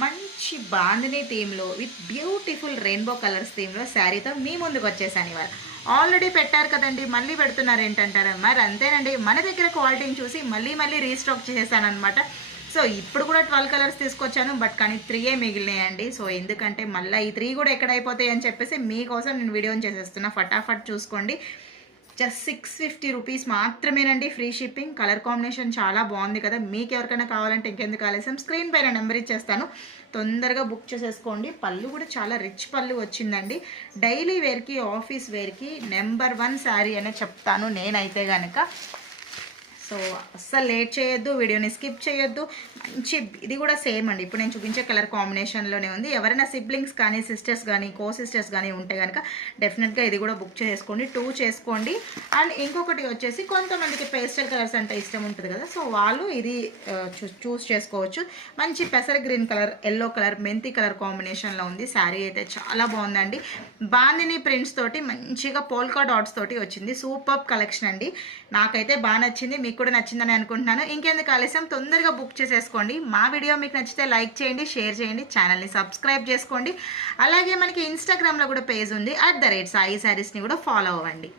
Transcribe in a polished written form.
మంచి బాందిని థీమ్లో with beautiful rainbow colours థీమ్లో శారీతో మీ ముందుకు వచ్చేసాను ఇవాళ. ఆల్రెడీ పెట్టారు కదండి, మళ్ళీ పెడుతున్నారు ఏంటంటారా? మరి అంతేనండి, మన దగ్గర క్వాలిటీని చూసి మళ్ళీ మళ్ళీ రీస్టాక్ చేశాను అనమాట. సో ఇప్పుడు కూడా 12 కలర్స్ తీసుకొచ్చాను, బట్ కానీ 3 మిగిలినాయండి. సో ఎందుకంటే మళ్ళీ ఈ 3 కూడా ఎక్కడ అయిపోతాయి అని చెప్పేసి మీకోసం నేను వీడియోని చేసేస్తున్నా. ఫటాఫట్ చూసుకోండి. జస్ట్ 650 రూపీస్ మాత్రమేనండి, ఫ్రీ షిప్పింగ్. కలర్ కాంబినేషన్ చాలా బాగుంది కదా. మీకు ఎవరికైనా కావాలంటే ఇంకెందుకు ఆలస్యం, స్క్రీన్ పైన నెంబర్ ఇచ్చేస్తాను, తొందరగా బుక్ చేసేసుకోండి. పళ్ళు కూడా చాలా రిచ్ పళ్ళు వచ్చిందండి. డైలీ వేర్కి, ఆఫీస్ వేర్కి నెంబర్ 1 శారీ అనే చెప్తాను నేనైతే కనుక. సో అస్సలు లేట్ చేయొద్దు, వీడియోని స్కిప్ చేయొద్దు. మంచి ఇది కూడా సేమ్ అండి, ఇప్పుడు నేను చూపించే కలర్ కాంబినేషన్లోనే ఉంది. ఎవరైనా సిబ్లింగ్స్ కానీ, సిస్టర్స్ కానీ, కో సిస్టర్స్ కానీ ఉంటే కనుక డెఫినెట్గా ఇది కూడా బుక్ చేసుకోండి, 2 చేసుకోండి. అండ్ ఇంకొకటి వచ్చేసి కొంతమందికి పేస్టల్ కలర్స్ అంటే ఇష్టం ఉంటుంది కదా, సో వాళ్ళు ఇది చూస్ చేసుకోవచ్చు. మంచి పెసర గ్రీన్ కలర్, ఎల్లో కలర్, మెంతి కలర్ కాంబినేషన్లో ఉంది. శారీ అయితే చాలా బాగుందండి. బాందిని ప్రింట్స్ తోటి మంచిగా పోల్కా డాట్స్ తోటి వచ్చింది. సూపర్ కలెక్షన్ అండి, నాకైతే బాగా నచ్చింది, మీకు కూడా నచ్చిందని అనుకుంటున్నాను. ఇంకెందుకు ఆలస్యం, తొందరగా బుక్ చేసేసుకోండి. మా వీడియో మీకు నచ్చితే లైక్ చేయండి, షేర్ చేయండి, ఛానల్ని సబ్స్క్రైబ్ చేసుకోండి. అలాగే మనకి ఇన్స్టాగ్రామ్లో కూడా పేజ్ ఉంది, @సాయి శారీస్ని కూడా ఫాలో అవ్వండి.